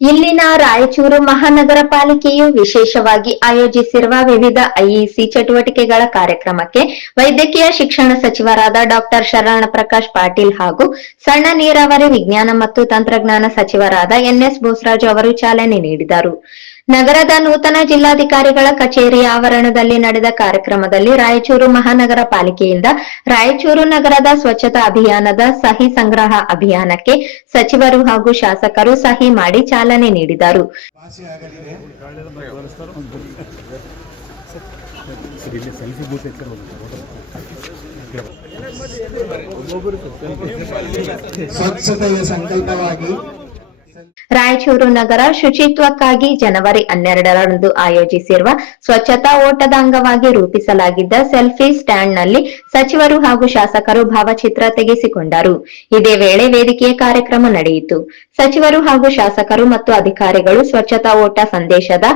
ಇಲ್ಲಿನ ರಾಯಚೂರು ಮಹಾನಗರ ಪಾಲಿಕೆಯು ವಿಶೇಷವಾಗಿ ಆಯೋಜಿಸಿರುವ ವಿವಿಧ ಐಇಸಿ ಚಟುವಟಿಕೆಗಳ ಕಾರ್ಯಕ್ರಮಕ್ಕೆ ವೈದ್ಯಕೀಯ ಶಿಕ್ಷಣ ಸಚಿವರಾದ ಡಾಕ್ಟರ್ ಶರಣ ಪ್ರಕಾಶ್ ಪಾಟೀಲ್ ಹಾಗೂ ಸಣ್ಣ ನೀರಾವರಿ ವಿಜ್ಞಾನ ಮತ್ತು ತಂತ್ರಜ್ಞಾನ ಸಚಿವರಾದ ಎನ್ಎಸ್ ಬೋಸರಾಜು ಅವರು ಚಾಲನೆ ನೀಡಿದರು. ನಗರದ ನೂತನ ಜಿಲ್ಲಾಧಿಕಾರಿಗಳ ಕಚೇರಿ ಆವರಣದಲ್ಲಿ ನಡೆದ ಕಾರ್ಯಕ್ರಮದಲ್ಲಿ ರಾಯಚೂರು ಮಹಾನಗರ ಪಾಲಿಕೆಯಿಂದ ರಾಯಚೂರು ನಗರದ ಸ್ವಚ್ಛತಾ ಅಭಿಯಾನದ ಸಹಿ ಸಂಗ್ರಹ ಅಭಿಯಾನಕ್ಕೆ ಸಚಿವರು ಹಾಗೂ ಶಾಸಕರು ಸಹಿ ಮಾಡಿ ಚಾಲನೆ ನೀಡಿದರು. ಸ್ವಚ್ಛತೆಯ ಸಂಕಲ್ಪವಾಗಿ ರಾಯಚೂರು ನಗರ ಶುಚಿತ್ವಕ್ಕಾಗಿ ಜನವರಿ ಹನ್ನೆರಡರಂದು ಆಯೋಜಿಸಿರುವ ಸ್ವಚ್ಛತಾ ಓಟದ ಅಂಗವಾಗಿ ರೂಪಿಸಲಾಗಿದ್ದ ಸೆಲ್ಫಿ ಸ್ಟ್ಯಾಂಡ್ನಲ್ಲಿ ಸಚಿವರು ಹಾಗೂ ಶಾಸಕರು ಭಾವಚಿತ್ರ ತೆಗೆಸಿಕೊಂಡರು. ಇದೇ ವೇಳೆ ವೇದಿಕೆಯ ಕಾರ್ಯಕ್ರಮ ನಡೆಯಿತು. ಸಚಿವರು ಹಾಗೂ ಶಾಸಕರು ಮತ್ತು ಅಧಿಕಾರಿಗಳು ಸ್ವಚ್ಛತಾ ಓಟ ಸಂದೇಶದ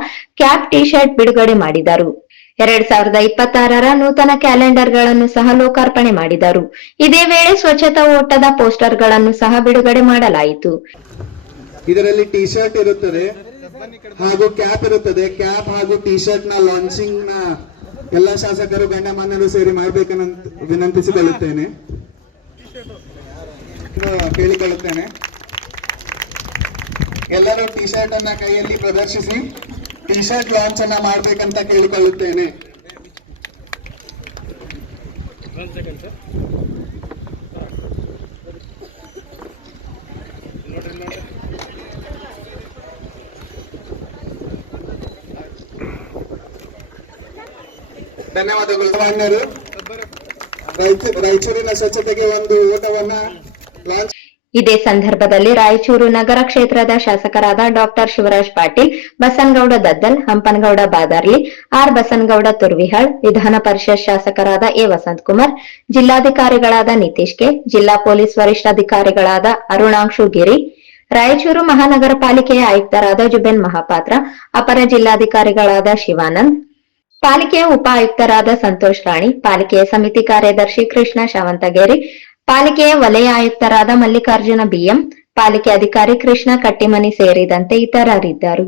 ಕ್ಯಾಪ್ ಟಿ ಶರ್ಟ್ ಬಿಡುಗಡೆ ಮಾಡಿದರು. ಎರಡ್ ಸಾವಿರದ ಇಪ್ಪತ್ತಾರರ ನೂತನ ಕ್ಯಾಲೆಂಡರ್ಗಳನ್ನು ಸಹ ಲೋಕಾರ್ಪಣೆ ಮಾಡಿದರು. ಇದೇ ವೇಳೆ ಸ್ವಚ್ಛತಾ ಓಟದ ಪೋಸ್ಟರ್ಗಳನ್ನು ಸಹ ಬಿಡುಗಡೆ ಮಾಡಲಾಯಿತು. ಇದರಲ್ಲಿ ಟಿ ಶರ್ಟ್ ಇರುತ್ತದೆ ಹಾಗೂ ಕ್ಯಾಪ್ ಇರುತ್ತದೆ. ಕ್ಯಾಪ್ ಹಾಗೂ ಟಿ ಶರ್ಟ್ನ ಲಾಂಚಿಂಗ್ನ ಎಲ್ಲ ಶಾಸಕರು ಗಣ್ಯಮಾನ್ಯರು ಸೇರಿ ಮಾಡಬೇಕನ್ನಂತ ವಿನಂತಿಸಿಕೊಳ್ಳುತ್ತೇನೆ ಕೇಳಿಕೊಳ್ಳುತ್ತೇನೆ. ಎಲ್ಲರೂ ಟಿ ಶರ್ಟ್ ಅನ್ನ ಕೈಯಲ್ಲಿ ಪ್ರದರ್ಶಿಸಿ ಟಿ ಶರ್ಟ್ ಲಾಂಚ್ ಅನ್ನ ಮಾಡ್ಬೇಕಂತ ಕೇಳಿಕೊಳ್ಳುತ್ತೇನೆ. ಧನ್ಯವಾದಗಳು. ರಾಯಚೂರಿನ ಸ್ವಚ್ಛತೆಗೆ ಒಂದು ಓಟವನ್ನ ಲಾಂಚ್ ಇದೇ ಸಂದರ್ಭದಲ್ಲಿ ರಾಯಚೂರು ನಗರ ಕ್ಷೇತ್ರದ ಶಾಸಕರಾದ ಡಾಕ್ಟರ್ ಶಿವರಾಜ್ ಪಾಟೀಲ್, ಬಸನಗೌಡ ದದ್ದಲ್ ಹಂಪನಗೌಡ ಬಾದಾರ್ಲಿ, ಆರ್ ಬಸನಗೌಡ ತುರ್ವಿಹಾಳ್, ವಿಧಾನ ಪರಿಷತ್ ಶಾಸಕರಾದ ಎ ವಸಂತ್ ಕುಮಾರ್, ಜಿಲ್ಲಾಧಿಕಾರಿಗಳಾದ ನಿತೀಶ್ ಕೆ, ಜಿಲ್ಲಾ ಪೊಲೀಸ್ ವರಿಷ್ಠಾಧಿಕಾರಿಗಳಾದ ಅರುಣಾಂಶು ಗಿರಿ, ರಾಯಚೂರು ಮಹಾನಗರ ಪಾಲಿಕೆಯ ಆಯುಕ್ತರಾದ ಜುಬೆನ್ ಮಹಾಪಾತ್ರ, ಅಪರ ಜಿಲ್ಲಾಧಿಕಾರಿಗಳಾದ ಶಿವಾನಂದ್ ಪಾಲಿಕೆಯ ಉಪ ಆಯುಕ್ತರಾದ ಸಂತೋಷ್ ರಾಣಿ, ಪಾಲಿಕೆಯ ಸಮಿತಿ ಕಾರ್ಯದರ್ಶಿ ಕೃಷ್ಣ ಶಾವಂತಗೇರಿ, ಪಾಲಿಕೆಯ ವಲಯ ಆಯುಕ್ತರಾದ ಮಲ್ಲಿಕಾರ್ಜುನ ಬಿಎಂ, ಪಾಲಿಕೆ ಅಧಿಕಾರಿ ಕೃಷ್ಣ ಕಟ್ಟಿಮನಿ ಸೇರಿದಂತೆ ಇತರರಿದ್ದರು.